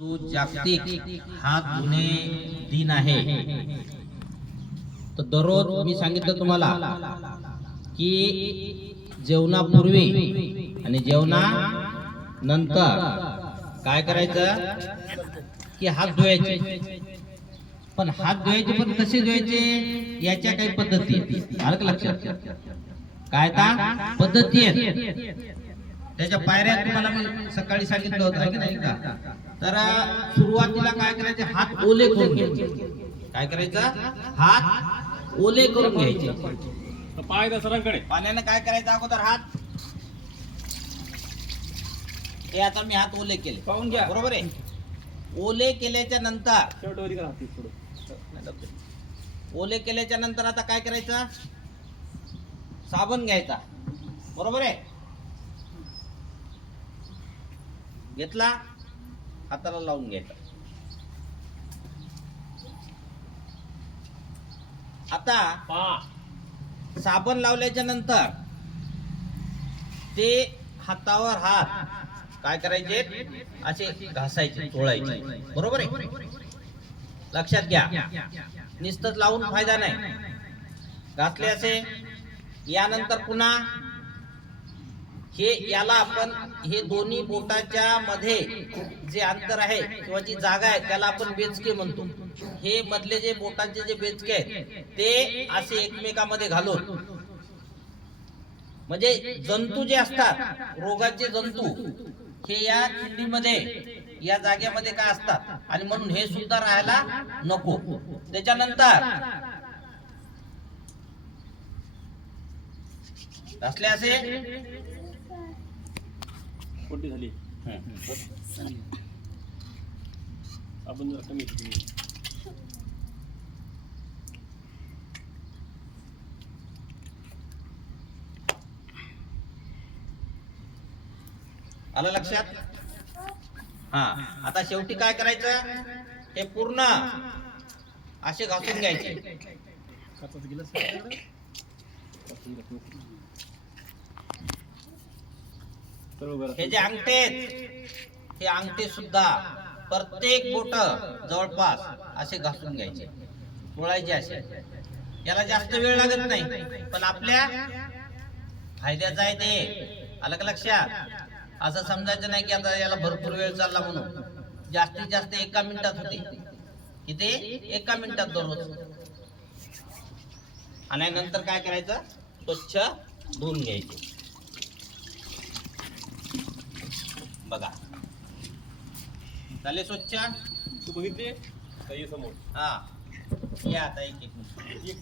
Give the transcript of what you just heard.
जो जागतिक हात धुणे दिन आहे, तर दररोज मी सांगितलं तुम्हाला की जेवणापूर्वी आणि जेवणानंतर काय करायचं की हात धुवायचे. पण हात धुवायचे पण कसे धुवायचे याच्या काही पद्धती आलं का लक्षात? काय ता पद्धती आहेत, त्याच्या पायऱ्या तुम्हाला मी सकाळी सांगितलं होतं आहे की नाही का? तर सुरुवातीला काय करायचे, हात ओले करून घ्यायचे. काय करायचं, हात ओले करून घ्यायचे. पाय सरांकडे पाण्याने काय करायचं, अगोदर हात हे आता मी हात ओले केले, पाहून घ्या बरोबर आहे. ओले केल्याच्या नंतर शर्ट वरी करा थोडं. ओले केल्याच्या नंतर आता काय करायचं, साबण घ्यायचा, बरोबर आहे. घेतला, हाताला लावून घ्यायचा. आता साबण लावल्याच्या नंतर ते हातावर हात काय करायचे, असे घासायचे, चोळायचे, बरोबर आहे. लक्षात घ्या, नुसतंच लावून फायदा नाही, घासले असे. यानंतर पुन्हा हे याला आपण हे दोन्ही बोटाच्या मध्ये जे अंतर आहे किंवा जी जागा आहे त्याला आपण बेचके म्हणतो. हे मधले जे बोटांचे जे बेचके आहेत ते असे एकमेकांमध्ये घालून, म्हणजे जंतू जे असतात, रोगाचे जंतू हे या खिंडीमध्ये या जागेमध्ये काय असतात, आणि म्हणून हे सुद्धा राहायला नको. त्याच्यानंतर असले असे कोणती झाली आपण जरा कमी आलं लक्षात? हा, आता शेवटी काय करायचं, हे पूर्ण असे घासून घ्यायचे. हे जे अंगठे आहेत, हे अंगठे सुद्धा प्रत्येक बोट जवळपास असे घासून घ्यायचे, चोळायचे असे. याला जास्त वेळ लागत नाही, पण आपल्या फायद्याचं आहे ते. आलं का लक्षात? असं समजायचं नाही की आता याला भरपूर वेळ चालला म्हणून. जास्तीत जास्त 1 मिनिटात होते, इथे 1 मिनिटात दररोज. आणि नंतर काय करायचं, स्वच्छ धुवून घ्यायचे. बघा झाले स्वच्छ. तू बघितले समोर. हा, या आता एक